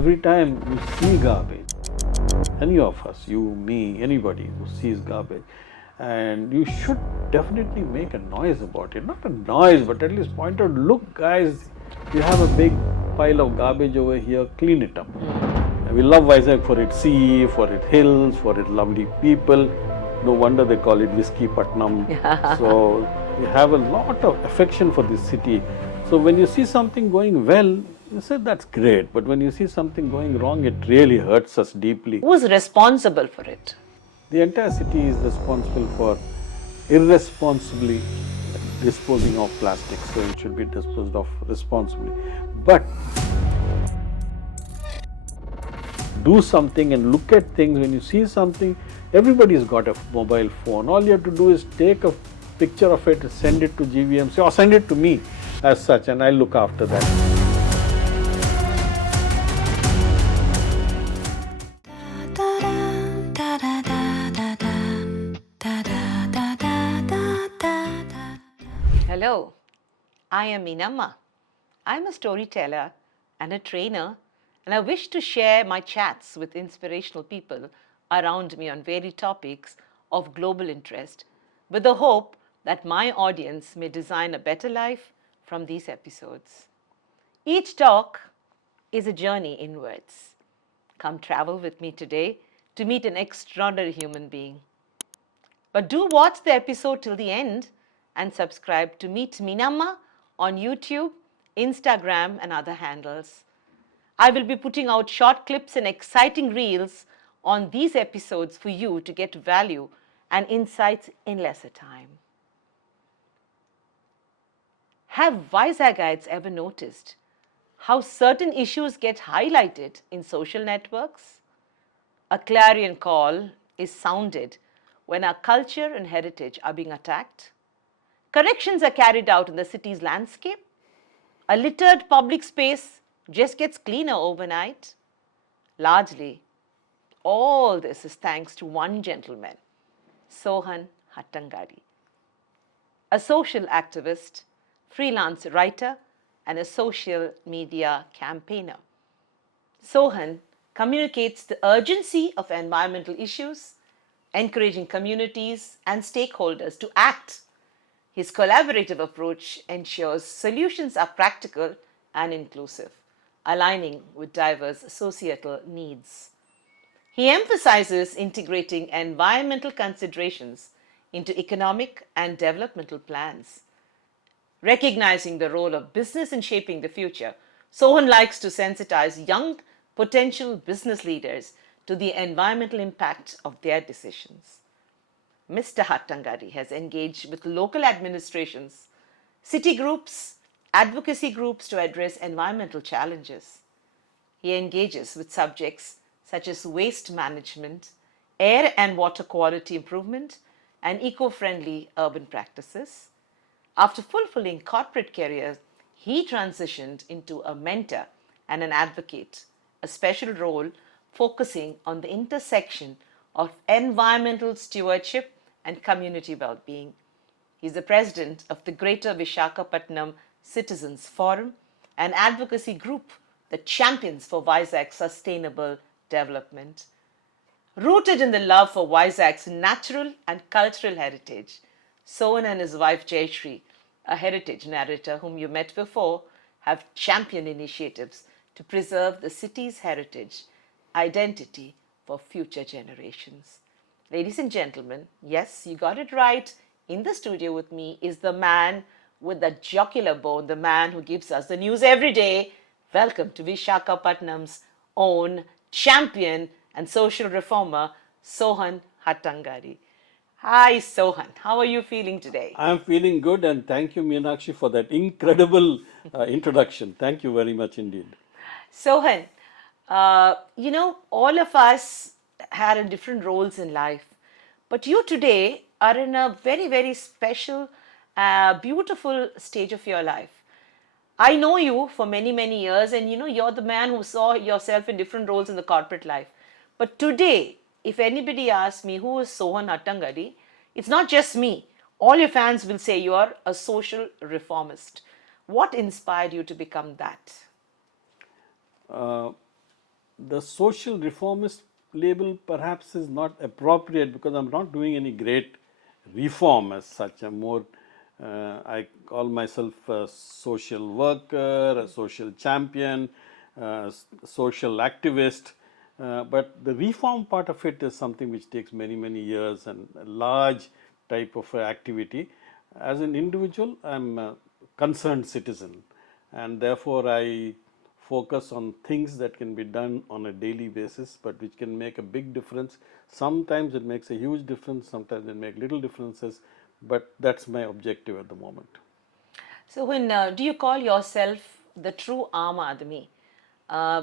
Every time you see garbage, any of us, you, me, anybody who sees garbage, and you should definitely make a noise about it. Not a noise, but at least point out, look guys, you have a big pile of garbage over here, clean it up. And we love Vizag for its sea, for its hills, for its lovely people. No wonder they call it Whiskey Patnam. So we have a lot of affection for this city. So when you see something going well, you say that's great. But when you see something going wrong, it really hurts us deeply. Who's responsible for it? The entire city is responsible for irresponsibly disposing of plastic, so it should be disposed of responsibly. But do something and look at things. When you see something, everybody's got a mobile phone. All you have to do is take a picture of it, send it to GVMC or send it to me as such, and I'll look after that. Hello, I am Meenamma. I'm a storyteller and a trainer, and I wish to share my chats with inspirational people around me on varied topics of global interest, with the hope that my audience may design a better life from these episodes. Each talk is a journey inwards. Come travel with me today to meet an extraordinary human being. But do watch the episode till the end and subscribe to Meet Meenamma on YouTube, Instagram, and other handles. I will be putting out short clips and exciting reels on these episodes for you to get value and insights in lesser time. Have Vizagites ever noticed how certain issues get highlighted in social networks? A clarion call is sounded when our culture and heritage are being attacked. Corrections are carried out in the city's landscape. A littered public space just gets cleaner overnight. Largely, all this is thanks to one gentleman, SOHAN Hatangadi, a social activist, freelance writer, and a social media campaigner. SOHAN communicates the urgency of environmental issues, encouraging communities and stakeholders to act. His collaborative approach ensures solutions are practical and inclusive, aligning with diverse societal needs. He emphasizes integrating environmental considerations into economic and developmental plans. Recognizing the role of business in shaping the future, Sohan likes to sensitize young potential business leaders to the environmental impact of their decisions. Mr. Hattangadi has engaged with local administrations, city groups, advocacy groups to address environmental challenges. He engages with subjects such as waste management, air and water quality improvement, and eco-friendly urban practices. After fulfilling corporate careers, he transitioned into a mentor and an advocate, a special role focusing on the intersection of environmental stewardship and community well-being. He is the president of the Greater Visakhapatnam Citizens Forum, an advocacy group that champions for Vizag's sustainable development. Rooted in the love for Vizag's natural and cultural heritage, Sohan and his wife Jayashree, a heritage narrator whom you met before, have championed initiatives to preserve the city's heritage, identity for future generations. Ladies and gentlemen, yes, you got it right. In the studio with me is the man with the jocular bone, the man who gives us the news every day. Welcome to Visakhapatnam's own champion and social reformer, SOHAN Hatangadi. Hi, SOHAN. How are you feeling today? I'm feeling good, and thank you, Meenakshi, for that incredible introduction. Thank you very much indeed. SOHAN, all of us had in different roles in life, but you today are in a very, very special, beautiful stage of your life. I know you for many, many years, and you're the man who saw yourself in different roles in the corporate life. But today, if anybody asks me who is SOHAN Hatangadi, it's not just me. All your fans will say you are a social reformist. What inspired you to become that? the social reformist label perhaps is not appropriate because I'm not doing any great reform as such. I'm more, I call myself a social worker, a social champion, social activist. But the reform part of it is something which takes many, many years and a large type of activity. As an individual, I'm a concerned citizen, and therefore I focus on things that can be done on a daily basis but which can make a big difference. Sometimes it makes a huge difference, sometimes it makes little differences, but that's my objective at the moment. So, when do you call yourself the true Aam Aadmi?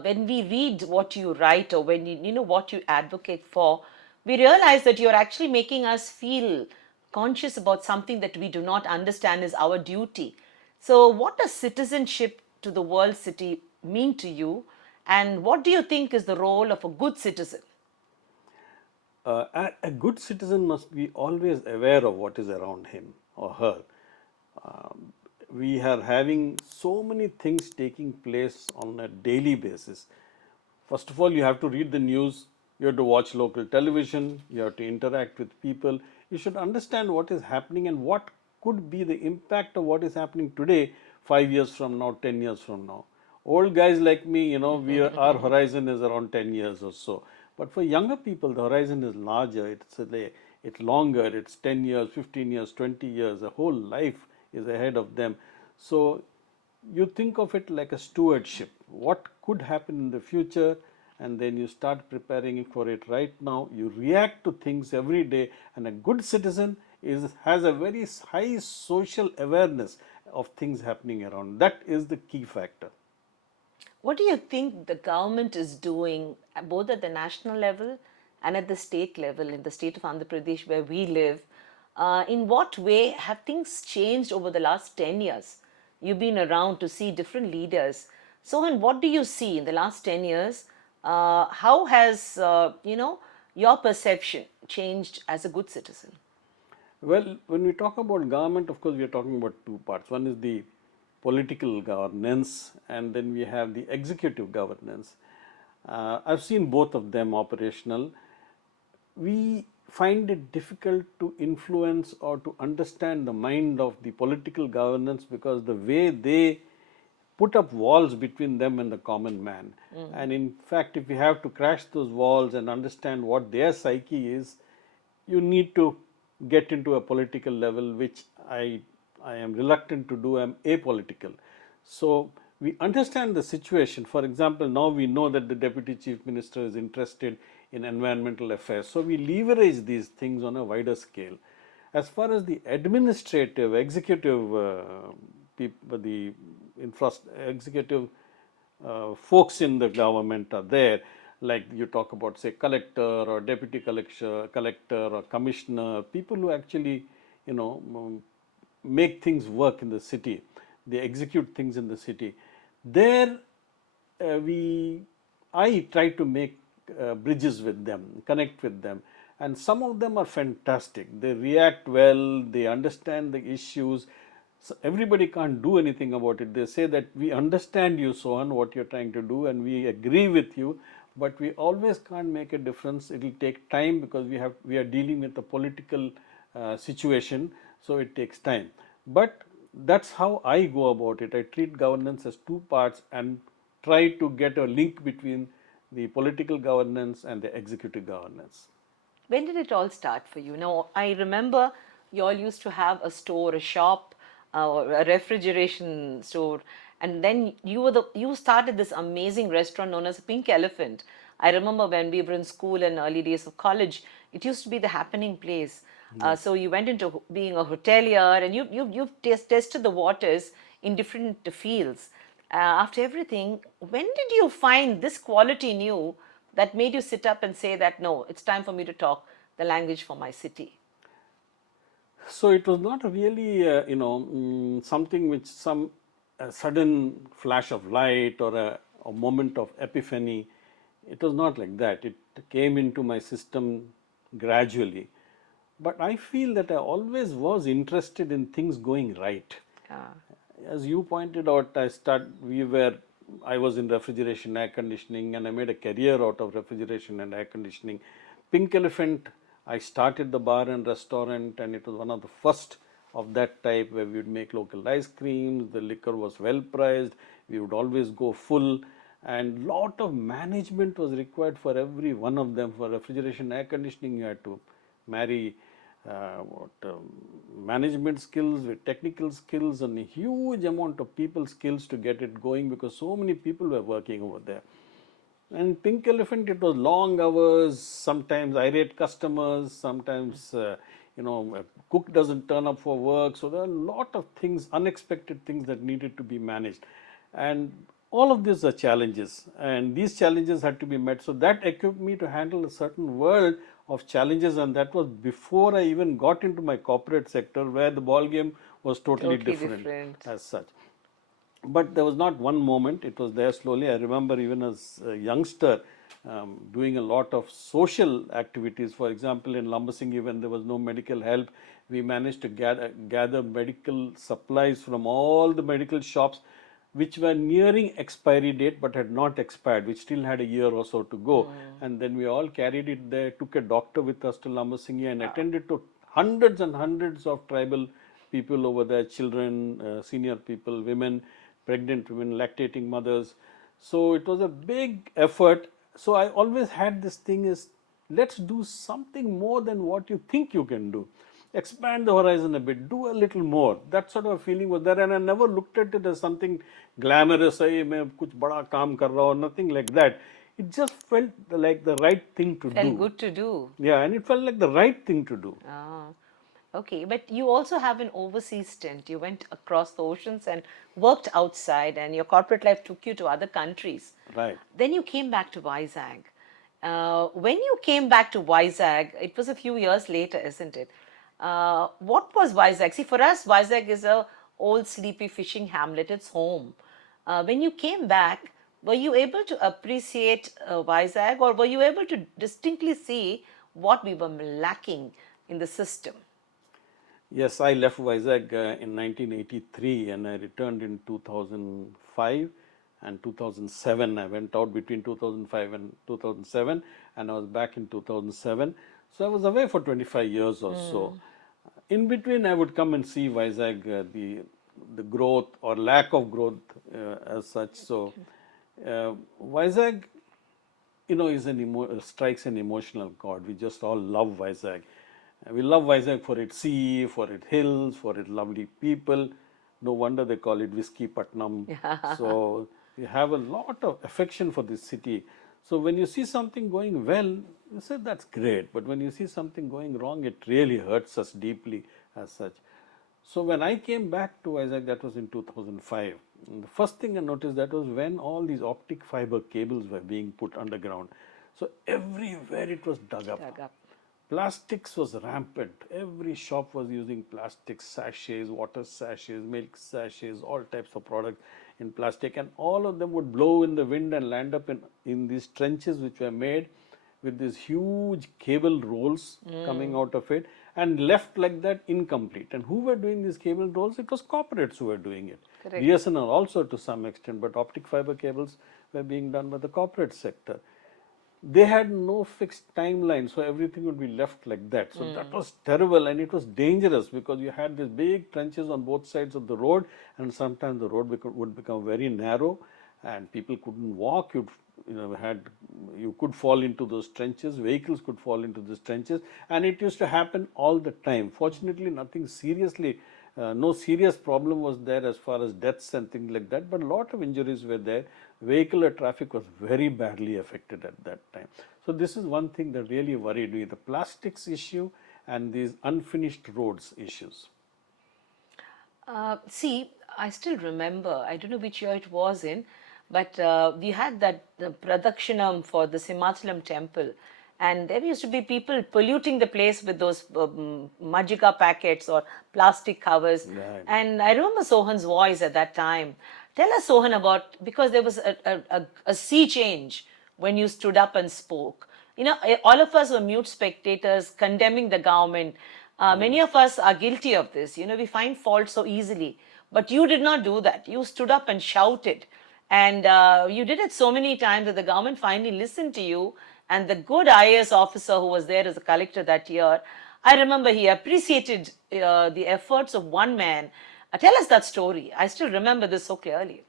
When we read what you write or when you know what you advocate for, we realize that you're actually making us feel conscious about something that we do not understand is our duty. So, what does citizenship to the world city mean to you? And what do you think is the role of a good citizen? A good citizen must be always aware of what is around him or her. We are having so many things taking place on a daily basis. First of all, you have to read the news, you have to watch local television, you have to interact with people. You should understand what is happening and what could be the impact of what is happening today, 5 years from now, 10 years from now. Old guys like me, our horizon is around 10 years or so. But for younger people, the horizon is larger, it's longer, it's 10 years, 15 years, 20 years, a whole life is ahead of them. So you think of it like a stewardship. What could happen in the future? And then you start preparing for it right now. You react to things every day, and a good citizen has a very high social awareness of things happening around. That is the key factor. What do you think the government is doing, both at the national level and at the state level, in the state of Andhra Pradesh where we live? In what way have things changed over the last 10 years? You've been around to see different leaders. Sohan, what do you see in the last 10 years? How has, your perception changed as a good citizen? Well, when we talk about government, of course, we are talking about two parts. One is the political governance, and then we have the executive governance. I've seen both of them operational. We find it difficult to influence or to understand the mind of the political governance because the way they put up walls between them and the common man. And in fact, if you have to crash those walls and understand what their psyche is, you need to get into a political level, which I am reluctant to do. I'm apolitical. So we understand the situation. For example, now we know that the Deputy Chief Minister is interested in environmental affairs. So we leverage these things on a wider scale. As far as the administrative, executive people, the executive folks in the government are there, like you talk about, say, collector or deputy collector or commissioner, people who actually, make things work in the city, they execute things in the city. There, I try to make bridges with them, connect with them, and some of them are fantastic. They react well, they understand the issues. So everybody can't do anything about it. They say that we understand you, Sohan, what you're trying to do, and we agree with you, but we always can't make a difference. It will take time because we are dealing with a political situation, so it takes time. But that's how I go about it. I treat governance as two parts and try to get a link between the political governance and the executive governance. When did it all start for you? Now, I remember you all used to have a store, a shop, a refrigeration store, and then you started this amazing restaurant known as Pink Elephant. I remember when we were in school and early days of college, it used to be the happening place. So you went into being a hotelier, and you've tested the waters in different fields. After everything, when did you find this quality in you that made you sit up and say that no, it's time for me to talk the language for my city? So it was not really, something which a sudden flash of light or a moment of epiphany. It was not like that. It came into my system gradually. But I feel that I always was interested in things going right. Ah. As you pointed out, we were I was in refrigeration, air conditioning, and I made a career out of refrigeration and air conditioning. Pink Elephant, I started the bar and restaurant, and it was one of the first of that type where we would make local ice creams. The liquor was well priced. We would always go full, and lot of management was required for every one of them. For refrigeration, air conditioning, you had to marry management skills with technical skills and a huge amount of people skills to get it going, because so many people were working over there. And Pink Elephant, it was long hours, sometimes irate customers, sometimes a cook doesn't turn up for work. So there are a lot of things, unexpected things that needed to be managed. And all of these are challenges, and these challenges had to be met. So that equipped me to handle a certain world of challenges, and that was before I even got into my corporate sector, where the ball game was totally different as such. But there was not one moment, it was there slowly. I remember even as a youngster doing a lot of social activities. For example, in Lambasingi, when there was no medical help, we managed to gather medical supplies from all the medical shops which were nearing expiry date but had not expired, which still had a year or so to go. And then we all carried it there, took a doctor with us to Lambasingi, and attended to hundreds and hundreds of tribal people over there, children, senior people, women, pregnant women, lactating mothers. So it was a big effort. So I always had this thing is, let's do something more than what you think you can do. Expand the horizon a bit, do a little more. That sort of a feeling was there, and I never looked at it as something glamorous. Hey, main kuch bada kaam kar raha hu, nothing like that. It just felt like the right thing to do. Felt good to do. Yeah, and it felt like the right thing to do. Ah, okay. But you also have an overseas stint. You went across the oceans and worked outside, and your corporate life took you to other countries. Right. Then you came back to Vizag. When you came back to Vizag, it was a few years later, isn't it? What was Vizag? See, for us, Vizag is a old sleepy fishing hamlet. It's home. When you came back, were you able to appreciate Vizag, or were you able to distinctly see what we were lacking in the system? Yes, I left Vizag in 1983, and I returned in 2005 and 2007. I went out between 2005 and 2007, and I was back in 2007. So I was away for 25 years or so. In between, I would come and see Vizag, the growth or lack of growth as such. So Vizag, strikes an emotional chord. We just all love Vizag. We love Vizag for its sea, for its hills, for its lovely people. No wonder they call it Whiskey Patnam. So we have a lot of affection for this city. So when you see something going well, you say that's great. But when you see something going wrong, it really hurts us deeply as such. So when I came back to Vizag, that was in 2005. And the first thing I noticed, that was when all these optic fiber cables were being put underground. So everywhere it was dug up. Plastics was rampant. Every shop was using plastic sachets, water sachets, milk sachets, all types of products in plastic, and all of them would blow in the wind and land up in these trenches which were made with these huge cable rolls coming out of it, and left like that incomplete. And who were doing these cable rolls? It was corporates who were doing it. Correct. BSNL also to some extent, but optic fiber cables were being done by the corporate sector. They had no fixed timeline, so everything would be left like that. So that was terrible, and it was dangerous because you had these big trenches on both sides of the road, and sometimes the road would become very narrow, and people couldn't walk. You could fall into those trenches. Vehicles could fall into those trenches, and it used to happen all the time. Fortunately, no serious problem was there as far as deaths and things like that, but a lot of injuries were there. Vehicular traffic was very badly affected at that time. So this is one thing that really worried me, the plastics issue and these unfinished roads issues. See, I still remember, I don't know which year it was in, but we had that Pradakshinam for the Simachalam temple. And there used to be people polluting the place with those Majika packets or plastic covers. Right. And I remember Sohan's voice at that time. Tell us, Sohan, about, because there was a sea change when you stood up and spoke. All of us were mute spectators condemning the government. Many of us are guilty of this. We find fault so easily. But you did not do that. You stood up and shouted. And you did it so many times that the government finally listened to you. And the good IAS officer who was there as a collector that year, I remember he appreciated the efforts of one man. Tell us that story. I still remember this so clearly.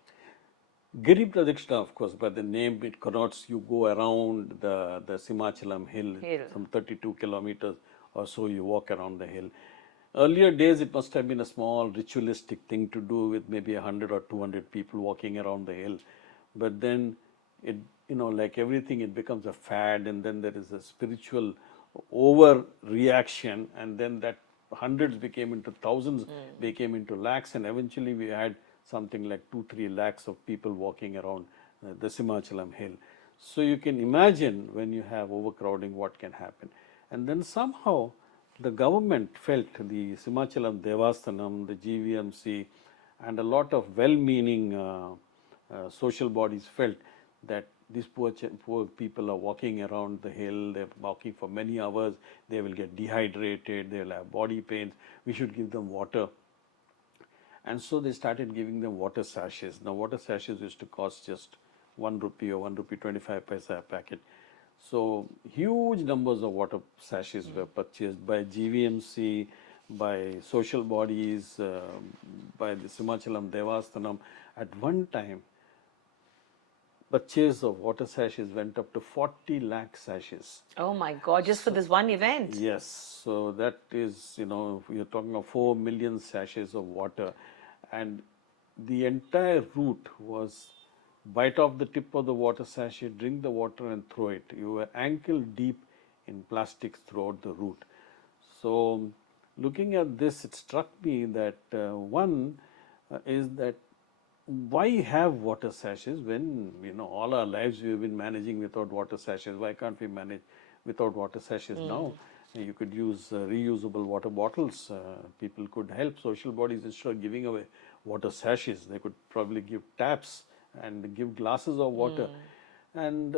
Giri Pradakshina, of course, by the name it connotes you go around the Simachalam hill, Hill. some 32 kilometers or so you walk around the hill. Earlier days it must have been a small ritualistic thing to do with maybe 100 or 200 people walking around the hill. But then it, like everything, it becomes a fad, and then there is a spiritual overreaction, and then that hundreds became into thousands, became into lakhs, and eventually we had something like 2-3 lakhs of people walking around the Simachalam hill. So you can imagine when you have overcrowding what can happen. And then somehow the government felt, the Simachalam Devasthanam, the GVMC, and a lot of well-meaning social bodies felt that these poor people are walking around the hill, they're walking for many hours, they will get dehydrated, they will have body pains, we should give them water. And so they started giving them water sachets. Now water sachets used to cost just 1 rupee or 1 rupee 25 paisa a packet. So huge numbers of water sachets were purchased by GVMC, by social bodies, by the Simachalam Devasthanam. At one time, purchase of water sachets went up to 40 lakh sachets. Oh my God, just for this one event. Yes, so that is, you're talking of 4 million sachets of water, and the entire route was bite off the tip of the water sachet, drink the water and throw it. You were ankle deep in plastics throughout the route. So looking at this, it struck me that one is that why have water sachets when all our lives we've been managing without water sachets? Why can't we manage without water sachets now? You could use reusable water bottles. People could help social bodies instead of giving away water sachets. They could probably give taps and give glasses of water. And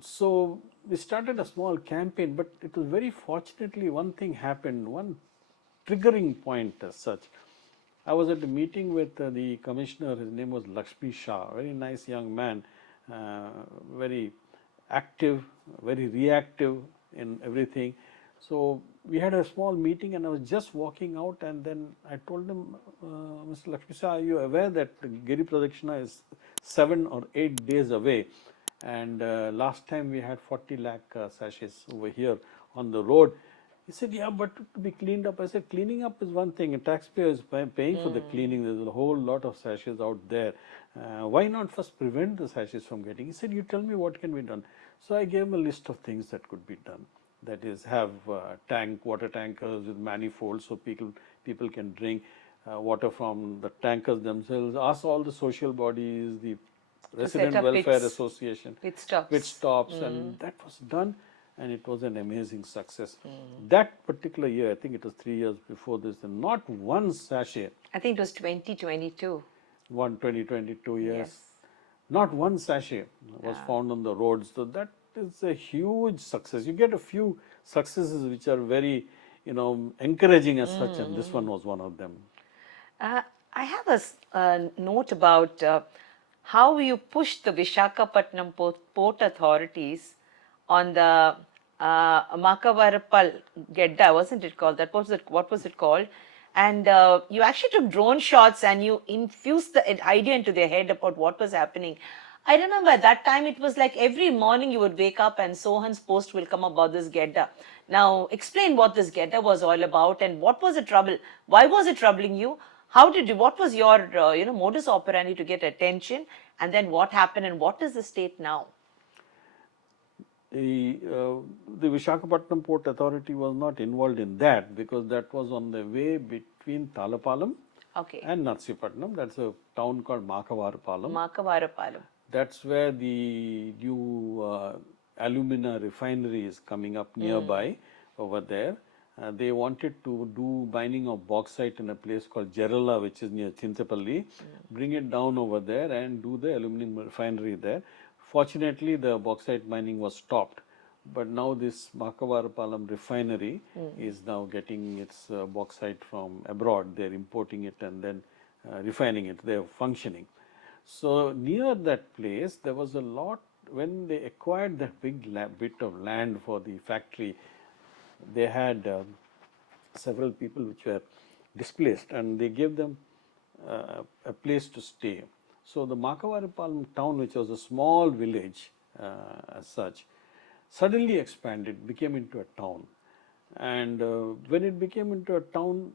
so we started a small campaign, but it was very fortunately one thing happened, one triggering point as such. I was at a meeting with the commissioner, his name was Lakshmi Shah, very nice young man, very active, very reactive in everything. So we had a small meeting and I was just walking out, and then I told him, Mr. Lakshmi Shah, are you aware that Giri Pradakshina is 7 or 8 days away? And last time we had 40 lakh sachets over here on the road. He said, yeah, but to be cleaned up. I said, cleaning up is one thing. A taxpayer is paying for the cleaning. There's a whole lot of sachets out there. Why not first prevent the sachets from getting? He said, you tell me what can be done. So I gave him a list of things that could be done. That is, have water tankers with manifolds so people can drink water from the tankers themselves. Ask all the social bodies, the Resident Welfare Association, pit stops, and that was done. And it was an amazing success. That particular year, I think it was 3 years before this, and not one sachet. I think it was 2022. 2022, yes. Not one sachet was found on the roads. So that is a huge success. You get a few successes which are very, encouraging as such, and this one was one of them. I have a note about how you pushed the Visakhapatnam port authorities on the Makavarapal Gedda, wasn't it called? What was it called? And you actually took drone shots and you infused the idea into their head about what was happening. I remember at that time it was like every morning you would wake up and Sohan's post will come about this Gedda. Now explain what this Gedda was all about and what was the trouble? Why was it troubling you? What was your modus operandi to get attention, and then what happened and what is the state now? The Visakhapatnam Port Authority was not involved in that because that was on the way between Talapalam and Narsipatnam. That's a town called Makavarapalam. That's where the new alumina refinery is coming up nearby over there. They wanted to do mining of bauxite in a place called Jerala, which is near Chinchapalli, bring it down over there and do the aluminum refinery there. Fortunately, the bauxite mining was stopped, but now this Makavarapalam refinery is now getting its bauxite from abroad. They're importing it and then refining it. They're functioning. So near that place, there was a lot, when they acquired that big bit of land for the factory, they had several people which were displaced and they gave them a place to stay. So the Makavaripalam town, which was a small village as such, suddenly expanded, became into a town. And when it became into a town,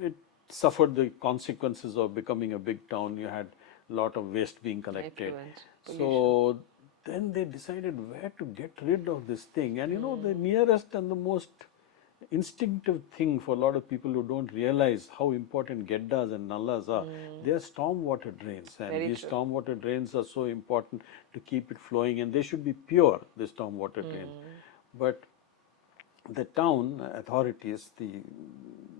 it suffered the consequences of becoming a big town. You had a lot of waste being collected. Effluent, pollution. So then they decided where to get rid of this thing. And you know, the nearest and the most instinctive thing for a lot of people who don't realize how important geddas and nallas are, they are stormwater drains. And Very these true. stormwater drains are so important to keep it flowing, and they should be pure, the stormwater drains. But the town authorities, the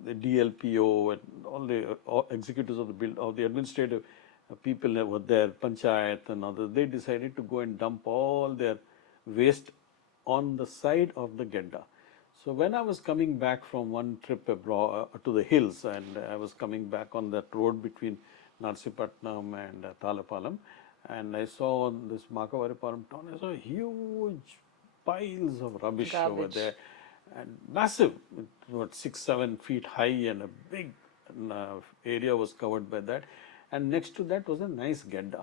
DLPO and all the executives of the administrative people that were there, panchayat and others, they decided to go and dump all their waste on the side of the gedda. So when I was coming back from one trip abroad to the hills, and I was coming back on that road between Narsipatnam and Talapalam, and I saw on this Makavaripalam town, I saw huge piles of rubbish over Garbage. there, and massive, about 6-7 feet high, and a big area was covered by that, and next to that was a nice gedda.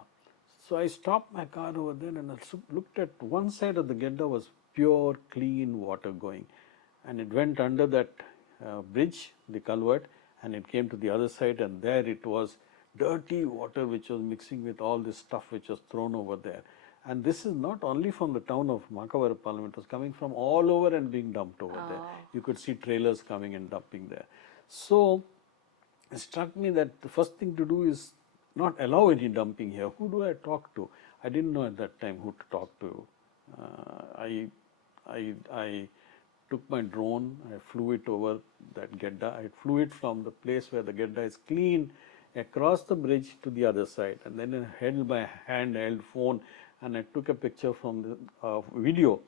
So I stopped my car over there and I looked at one side of the gedda was pure clean water going, and it went under that bridge, the culvert, and it came to the other side, and there it was dirty water which was mixing with all this stuff which was thrown over there. And this is not only from the town of Makavaripalam, it was coming from all over and being dumped over there. You could see trailers coming and dumping there. So it struck me that the first thing to do is not allow any dumping here. Who do I talk to? I didn't know at that time who to talk to. I took my drone, I flew it over that gedda. I flew it from the place where the gedda is clean across the bridge to the other side, and then I held my handheld phone and I took a picture from the video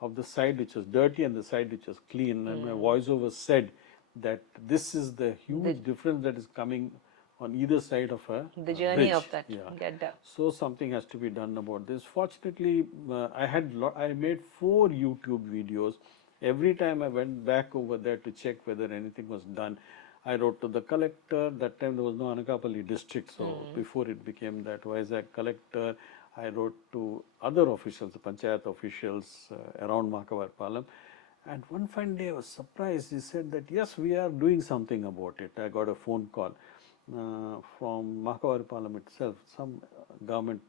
of the side which was dirty and the side which was clean, and my voiceover said that this is the huge difference that is coming on either side of The journey bridge. of that gedda. So something has to be done about this. Fortunately, I made 4 YouTube videos. Every time I went back over there to check whether anything was done, I wrote to the collector. That time there was no Anakapalli district, so before it became that Vizag collector, I wrote to other officials, the panchayat officials around Makavaripalam. And one fine day I was surprised. He said that yes, we are doing something about it. I got a phone call from Makavaripalam itself, some government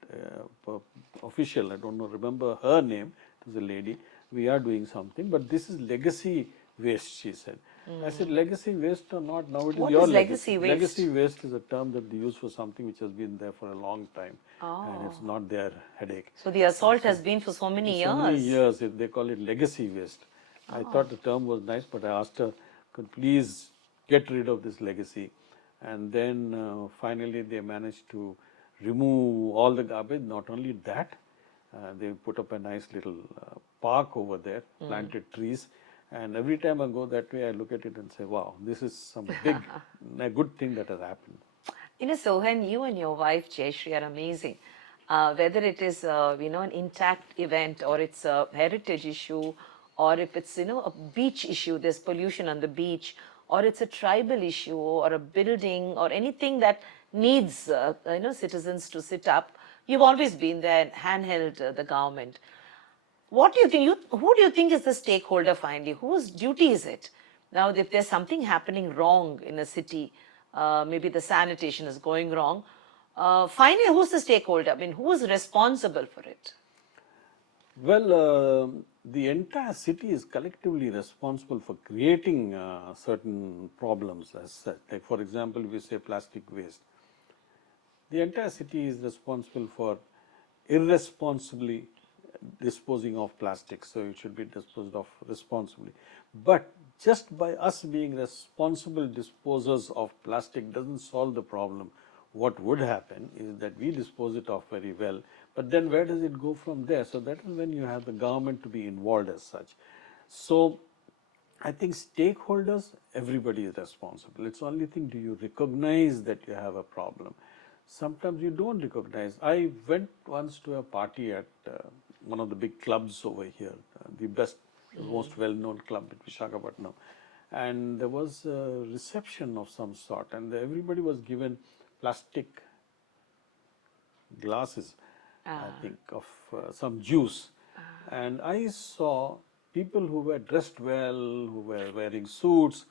official, I don't know, remember her name, it was a lady. We are doing something, but this is legacy waste, she said. I said, legacy waste or not, now it is What your is legacy waste? Legacy waste is a term that they use for something which has been there for a long time, and it's not their headache. So the assault has been for so many years. So many years, they call it legacy waste. I thought the term was nice, but I asked her, could please get rid of this legacy. And then finally they managed to remove all the garbage. Not only that, they put up a nice little park over there, planted trees. And every time I go that way, I look at it and say, wow, this is some big, a good thing that has happened. You know, Sohan, you and your wife Jayashree are amazing. Whether it is an intact event, or it's a heritage issue, or if it's a beach issue, there's pollution on the beach, or it's a tribal issue, or a building, or anything that needs citizens to sit up, you've always been there and handheld the government. What do you think? Who do you think is the stakeholder finally? Whose duty is it? Now, if there's something happening wrong in a city, maybe the sanitation is going wrong, finally, who's the stakeholder? I mean, who is responsible for it? Well, the entire city is collectively responsible for creating certain problems as such. Like, for example, we say plastic waste. The entire city is responsible for irresponsibly disposing of plastic, so it should be disposed of responsibly. But just by us being responsible disposers of plastic doesn't solve the problem. What would happen is that we dispose it off very well, but then where does it go from there? So that is when you have the government to be involved as such. So I think stakeholders, everybody is responsible. It's the only thing, do you recognize that you have a problem? sometimes you don't recognize. I went once to a party at one of the big clubs over here, the best, most well-known club in Visakhapatnam, and there was a reception of some sort, and everybody was given plastic glasses, I think, of some juice. And I saw people who were dressed well, who were wearing suits,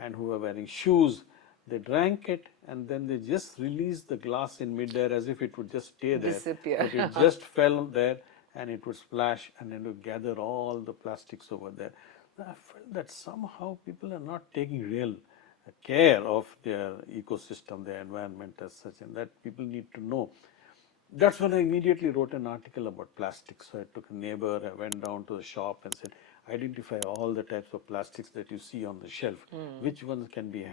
and who were wearing shoes. They drank it and then they just released the glass in midair as if it would just stay there. Disappear. But it just fell there and it would splash and then would gather all the plastics over there. I felt that somehow people are not taking real care of their ecosystem, their environment as such, and that people need to know. That's when I immediately wrote an article about plastics. So I took a neighbor, I went down to the shop and said, identify all the types of plastics that you see on the shelf. Which ones can be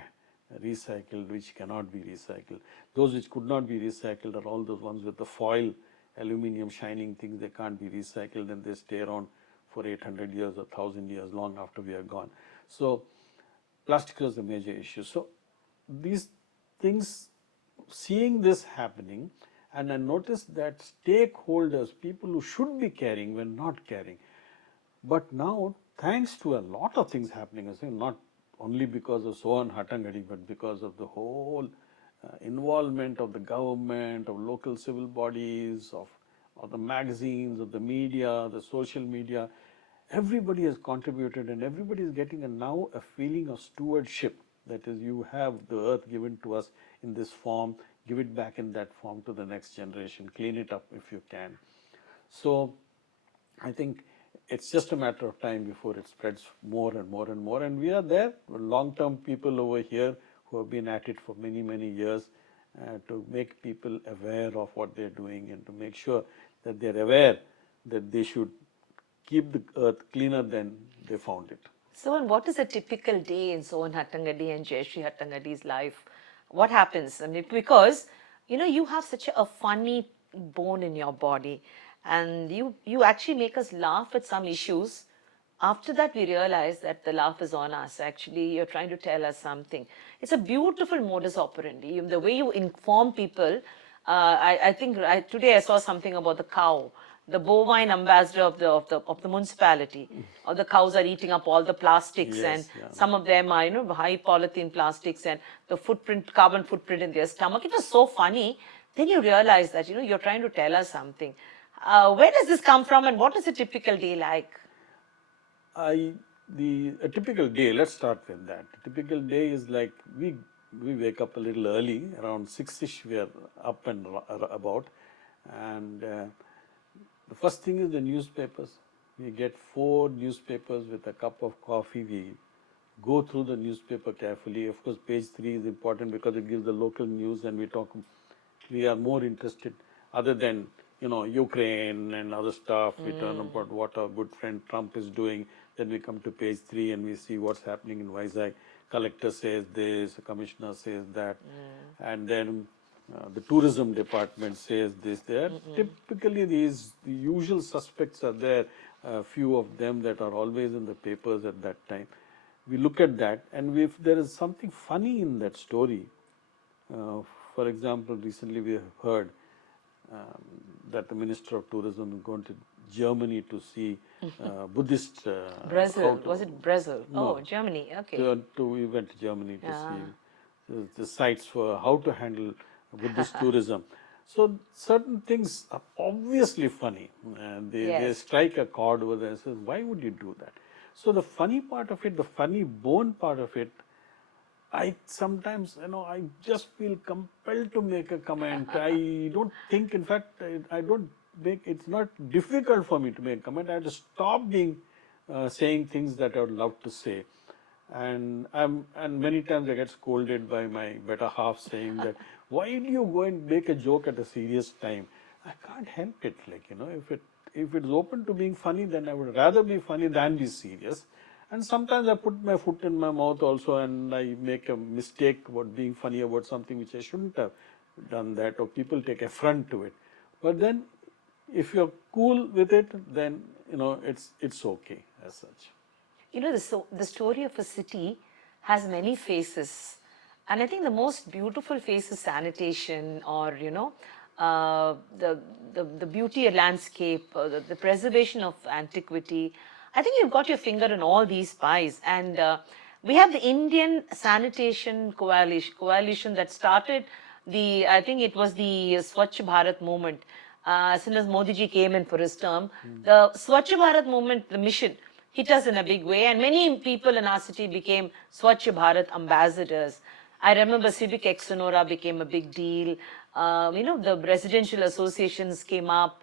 recycled, which cannot be recycled. Those which could not be recycled are all those ones with the foil, aluminium shining things, they can't be recycled and they stay around for 800 years or 1000 years long after we are gone. So plastic was a major issue. So these things, seeing this happening, and I noticed that stakeholders, people who should be caring, were not caring. But now, thanks to a lot of things happening, I say not only because of SOHAN Hatangadi, but because of the whole involvement of the government, of local civil bodies, of the magazines, of the media, the social media, everybody has contributed and everybody is getting now a feeling of stewardship. That is, you have the earth given to us in this form, give it back in that form to the next generation, clean it up if you can. So I think it's just a matter of time before it spreads more and more and more. And we are there, long-term people over here who have been at it for many, many years to make people aware of what they're doing and to make sure that they're aware that they should keep the earth cleaner than they found it. So, and what is a typical day in Sohan Hatangadi and Jayashree Hattangadi's life? What happens? I mean, because, you know, you have such a funny bone in your body and you actually make us laugh at some issues. After that, we realize that the laugh is on us. Actually, you're trying to tell us something. It's a beautiful modus operandi. The way you inform people, I think today I saw something about the cow, the bovine ambassador of the municipality. All the cows are eating up all the plastics, and some of them are, you know, high polythene plastics, and the carbon footprint in their stomach. It was so funny. Then you realize that, you know, you're trying to tell us something. Where does this come from, and what is a typical day like? A typical day, let's start with that. A typical day is like we wake up a little early, around 6ish we are up and about, and the first thing is the newspapers. We get 4 newspapers with a cup of coffee. We go through the newspaper carefully. Of course, page 3 is important because it gives the local news, and we are more interested, other than, you know, Ukraine and other stuff. We turn about what our good friend Trump is doing. Then we come to page 3 and we see what's happening in Vizag. Collector says this, the commissioner says that, and then the tourism department says this. There typically the usual suspects are there, a few of them that are always in the papers at that time. We look at that, and if there is something funny in that story, for example, recently we heard that the Minister of Tourism is going to Germany to see Buddhist. Brazil. Was it Brazil? No. Oh, Germany. Okay. We went to Germany to see the sites for how to handle Buddhist tourism. So certain things are obviously funny. They strike a chord over there and say, why would you do that? So the funny part of it, the funny bone part of it, I sometimes, you know, I just feel compelled to make a comment. I don't think, in fact, I don't make, it's not difficult for me to make a comment. I have to stop saying things that I would love to say. And many times I get scolded by my better half saying that, why do you go and make a joke at a serious time? I can't help it. Like, you know, if it's open to being funny, then I would rather be funny than be serious. And sometimes I put my foot in my mouth also, and I make a mistake about being funny about something which I shouldn't have done that, or people take affront to it. But then, if you're cool with it, then, you know, it's okay as such. You know, the story of a city has many faces. And I think the most beautiful face is sanitation, or the beauty of landscape, the preservation of antiquity. I think you've got your finger in all these pies, and we have the Indian Sanitation Coalition that started the. I think it was the Swachh Bharat movement. As soon as Modi ji came in for his term, the Swachh Bharat movement, the mission, hit us in a big way, and many people in our city became Swachh Bharat ambassadors. I remember Civic Ex Sonora became a big deal. The residential associations came up.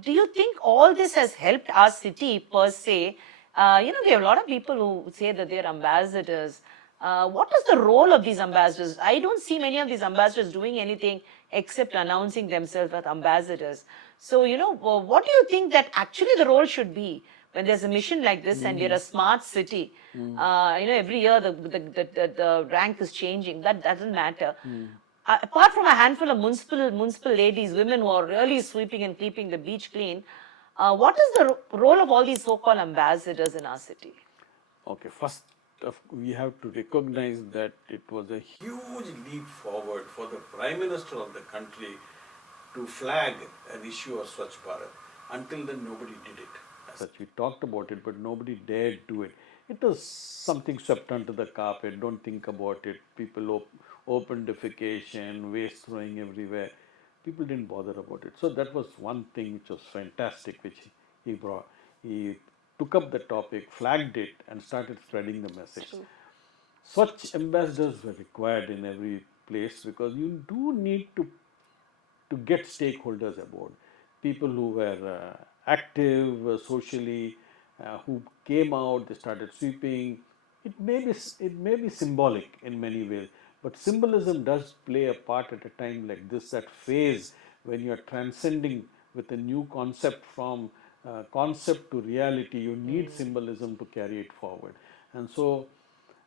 Do you think all this has helped our city per se? There are a lot of people who say that they're ambassadors. What is the role of these ambassadors? I don't see many of these ambassadors doing anything except announcing themselves as ambassadors. So, what do you think that actually the role should be when there's a mission like this and we're a smart city? Every year the rank is changing. That doesn't matter. Apart from a handful of municipal ladies, women who are really sweeping and keeping the beach clean, what is the role of all these so-called ambassadors in our city? Okay, first we have to recognize that it was a huge leap forward for the Prime Minister of the country to flag an issue of Swachh Bharat. Until then, nobody did it. As such, we talked about it, but nobody dared do it. It was something swept under the carpet. Don't think about it. People open defecation, waste throwing everywhere. People didn't bother about it. So that was one thing which was fantastic, which he brought. He took up the topic, flagged it, and started spreading the message. True. Such ambassadors were required in every place because you do need to get stakeholders aboard. People who were active socially, who came out, they started sweeping. It may be symbolic in many ways, but symbolism does play a part at a time like this, that phase when you are transcending with a new concept from concept to reality. You need symbolism to carry it forward. And so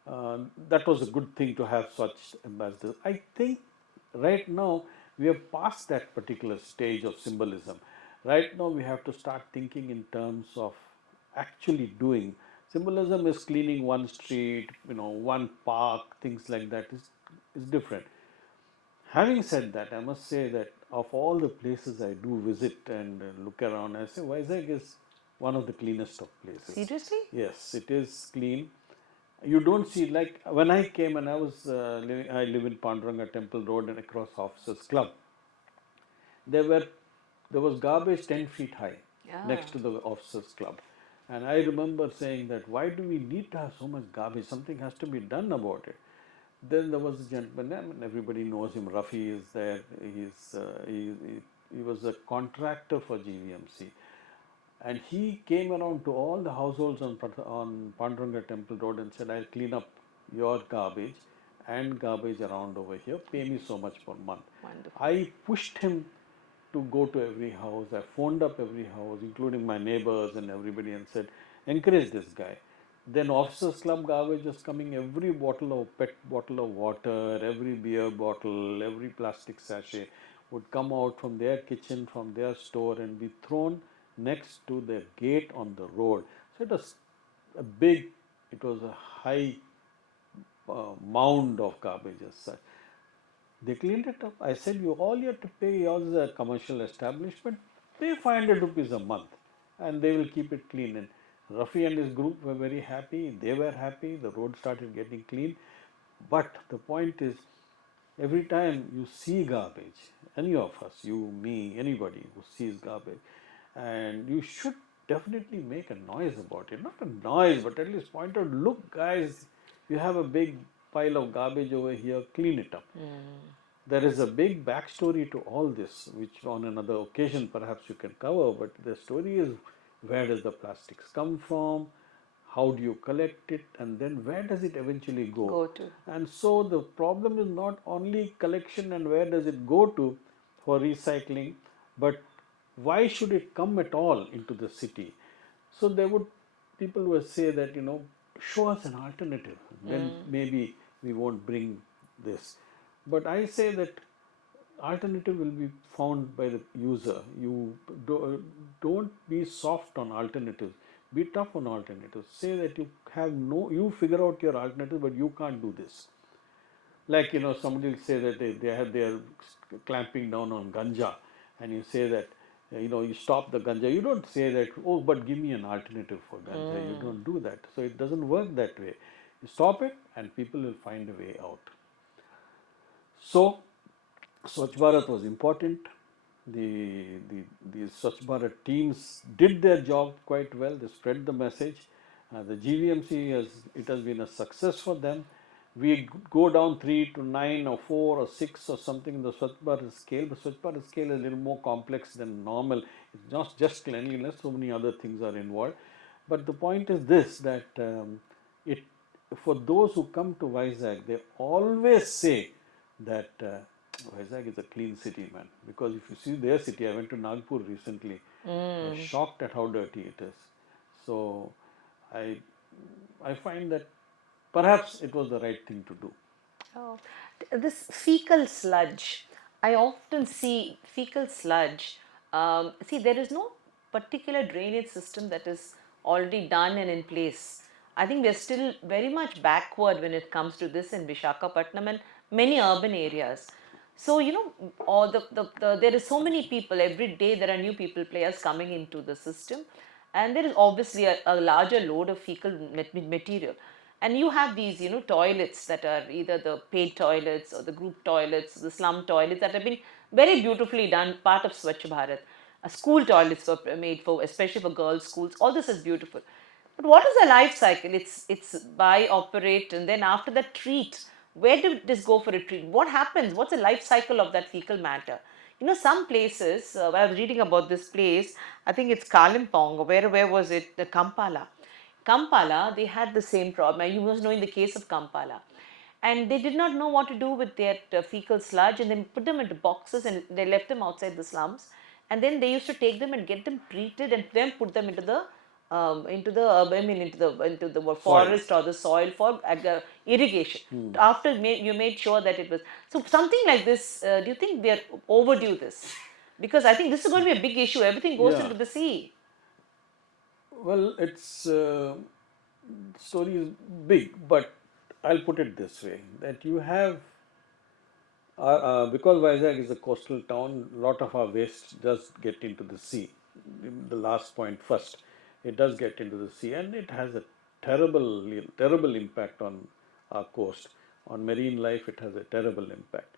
that was a good thing to have such ambassadors. I think right now we have passed that particular stage of symbolism. Right now we have to start thinking in terms of actually doing. Symbolism is cleaning one street, one park, things like that is different. Having said that, I must say that of all the places I do visit and look around, I say Vizag is one of the cleanest of places. Seriously? Yes, it is clean. You don't see, like when I came and I live in Panduranga Temple Road and across Officers Club. There was garbage 10 feet high next to the Officers Club. And I remember saying that why do we need to have so much garbage? Something has to be done about it. Then there was a gentleman, I mean, everybody knows him, Rafi is there. He was a contractor for GVMC. And he came around to all the households on Panduranga Temple Road and said, I'll clean up your garbage and garbage around over here. Pay me so much per month. Wonderful. I pushed him to go to every house. I phoned up every house, including my neighbors and everybody, and said, encourage this guy. Then Officers Club garbage was coming, every PET bottle of water, every beer bottle, every plastic sachet would come out from their kitchen, from their store, and be thrown next to the gate on the road. So it was a high mound of garbage as such. They cleaned it up. I said, all you have to pay, yours is a commercial establishment, pay 500 rupees a month and they will keep it clean. And Rafi and his group were very happy, they were happy, the road started getting clean. But the point is, every time you see garbage, any of us, you, me, anybody who sees garbage, and you should definitely make a noise about it. Not a noise, but at least point out, look guys, you have a big pile of garbage over here, clean it up. There is a big backstory to all this, which on another occasion perhaps you can cover, but the story is, where does the plastics come from, how do you collect it, and then where does it eventually go to? And so the problem is not only collection and where does it go to for recycling, but why should it come at all into the city? So people would say that, show us an alternative, then maybe we won't bring this. But I say that alternative will be found by the user. You don't be soft on alternatives. Be tough on alternatives. Say that you figure out your alternative, but you can't do this. Like, somebody will say that they are clamping down on ganja, and you say that, you stop the ganja. You don't say that, oh, but give me an alternative for ganja. You don't do that. So it doesn't work that way. You stop it, and people will find a way out. So Swachh Bharat was important. The Swachh Bharat teams did their job quite well. They spread the message. The GVMC has been a success for them. We go down 3 to 9 or 4 or 6 or something in the Swachh Bharat scale. The Swachh Bharat scale is a little more complex than normal. It's not just cleanliness, so many other things are involved. But the point is this, that it for those who come to Vizag, they always say that Vizag is a clean city, man. Because if you see their city, I went to Nagpur recently. I was shocked at how dirty it is. So I I find that perhaps it was the right thing to do. Oh, this fecal sludge. I often see fecal sludge. See, there is no particular drainage system that is already done and in place. I think we're still very much backward when it comes to this in Vishakhapatnam and many urban areas. So, all there is so many people every day. There are new people players coming into the system, and there is obviously a larger load of fecal material. And you have these, toilets that are either the paid toilets or the group toilets, the slum toilets that have been very beautifully done, part of Swachh Bharat. School toilets were made for, especially for girls' schools. All this is beautiful. But what is the life cycle? It's buy, operate, and then after that treat. Where did this go for a treat? What happens? What's the life cycle of that fecal matter? Some places, I was reading about this place, I think it's Kalimpong, where was it? The Kampala. Kampala, they had the same problem. You must know in the case of Kampala. And they did not know what to do with their fecal sludge, and then put them into boxes and they left them outside the slums. And then they used to take them and get them treated and then put them into the Soil. forest or the soil for irrigation. After you made sure that it was so something like this. Do you think we are overdue this? Because I think this is going to be a big issue. Everything goes Yeah. into the sea. Well, it's story is big, but I'll put it this way: that you have because Vizag is a coastal town, a lot of our waste does get into the sea. The last point first, it does get into the sea, and it has a terrible impact on our coast. On marine life, it has a terrible impact.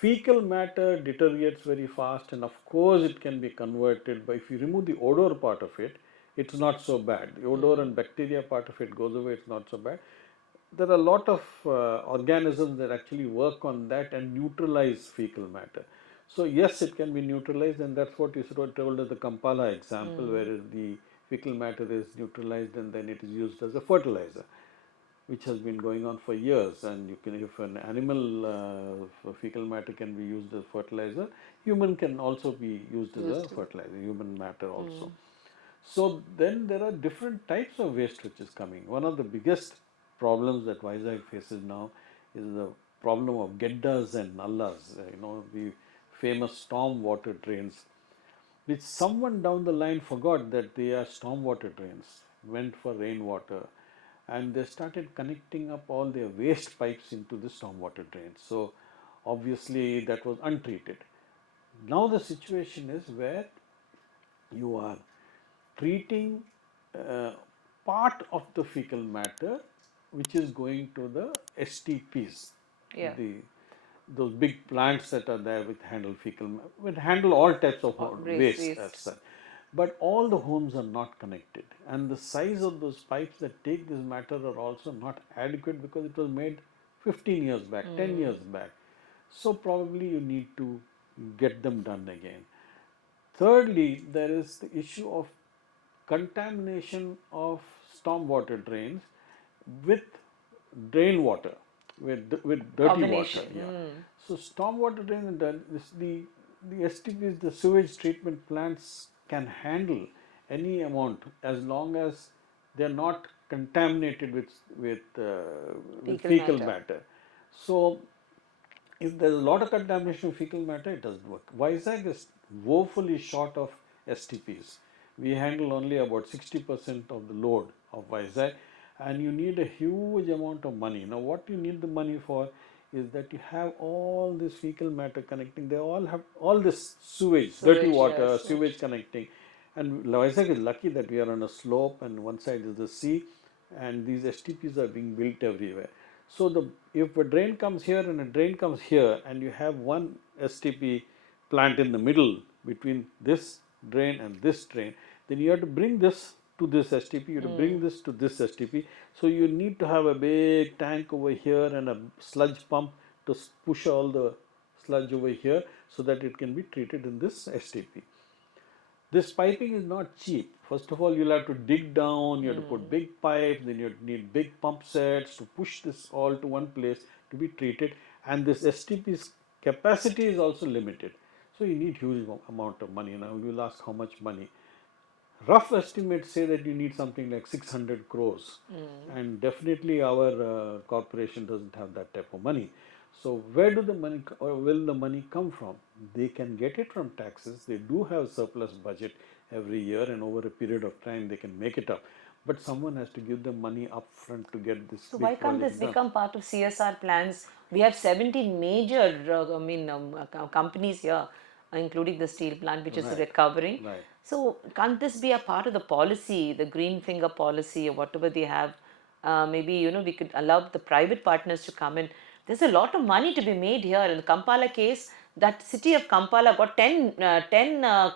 Fecal matter deteriorates very fast, and of course, it can be converted. But if you remove the odor part of it, it's not so bad. The odor and bacteria part of it goes away, it's not so bad. There are a lot of organisms that actually work on that and neutralize fecal matter. So yes, it can be neutralized, and that's what you told as the Kampala example, where the fecal matter is neutralized and then it is used as a fertilizer, which has been going on for years. And you can, if an animal fecal matter can be used as fertilizer, human can also be used as a fertilizer, human matter also. So then there are different types of waste which is coming. One of the biggest problems that Vizag faces now is the problem of geddas and nallas, the famous storm water drains, which someone down the line forgot that they are storm water drains, went for rainwater, and they started connecting up all their waste pipes into the storm water drains. So obviously that was untreated. Now the situation is where you are treating uh, part of the fecal matter which is going to the STPs, Yeah. those big plants that are there which handle which handle all types of waste as Waste. such. But all the homes are not connected, and the size of those pipes that take this matter are also not adequate because it was made 15 years back, 10 years back. So probably you need to get them done again. Thirdly, there is the issue of contamination of stormwater drains with drain water, with dirty water. Combination. Yeah. So stormwater drain and the STPs, the sewage treatment plants can handle any amount as long as they are not contaminated with Fecal fecal matter. matter. So if there's a lot of contamination of fecal matter, it doesn't work. Vizag is woefully short of STPs. We handle only about 60% of the load of Vizag, and you need a huge amount of money. Now, what you need the money for is that you have all this fecal matter connecting. They all have all this sewage, dirty Sewage, water, yes. sewage connecting. And Vizag is lucky that we are on a slope and one side is the sea, and these STPs are being built everywhere. So if a drain comes here and a drain comes here, and you have one STP plant in the middle between this drain and this drain, then you have to bring this to this STP, you have to bring this to this STP. So you need to have a big tank over here and a sludge pump to push all the sludge over here so that it can be treated in this STP. This piping is not cheap. First of all, you'll have to dig down, you have to put big pipes, then you need big pump sets to push this all to one place to be treated. And this STP's capacity is also limited. So you need huge amount of money. Now you'll ask how much money. Rough estimates say that you need something like 600 crores. And definitely our corporation doesn't have that type of money. So where do the money or will the money come from? They can get it from taxes. They do have surplus budget every year, and over a period of time they can make it up. But someone has to give them money upfront to get this So big why can't this project done. become part of CSR plans? We have 70 major, companies here, including the steel plant, which is Right. recovering. Right. So can't this be a part of the policy, the green finger policy, or whatever they have? Maybe we could allow the private partners to come in. There's a lot of money to be made here. In the Kampala case, that city of Kampala got 10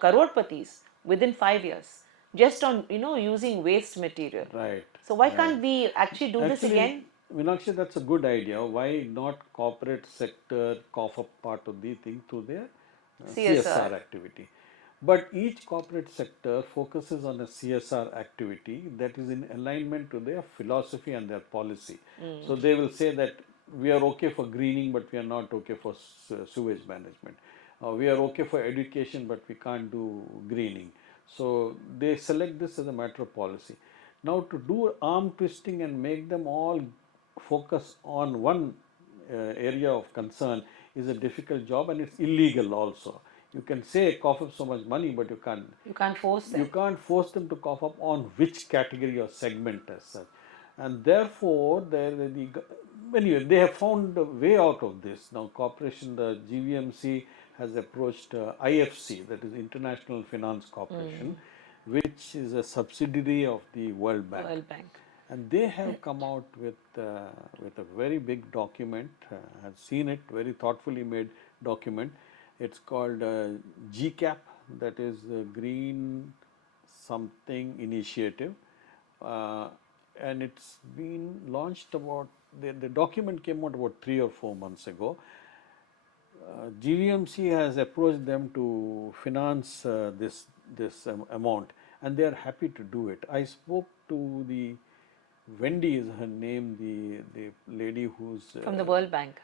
crore-patis within 5 years, just on using waste material. Right. So why Right. can't we actually do this again? Meenakshi, that's a good idea. Why not corporate sector cough up part of the thing through their CSR CSR. activity? But each corporate sector focuses on a CSR activity that is in alignment to their philosophy and their policy. So they will say that we are okay for greening, but we are not okay for sewage management. We are okay for education, but we can't do greening. So they select this as a matter of policy. Now to do arm twisting and make them all focus on one area of concern is a difficult job, and it's illegal also. You can say cough up so much money, but you can't force them. can't force them to cough up on which category or segment as such. And therefore, anyway, they have found a way out of this. Now, corporation, the GVMC has approached IFC, that is International Finance Corporation, which is a subsidiary of the World Bank. World Bank. And they have come out with a very big document. I've seen it, very thoughtfully made document. It's called GCAP, that is Green Something Initiative, and it's been launched about. The document came out about 3 or 4 months ago. GVMC has approached them to finance this amount, and they are happy to do it. I spoke to the Wendy is her name, the lady who's From the World Bank.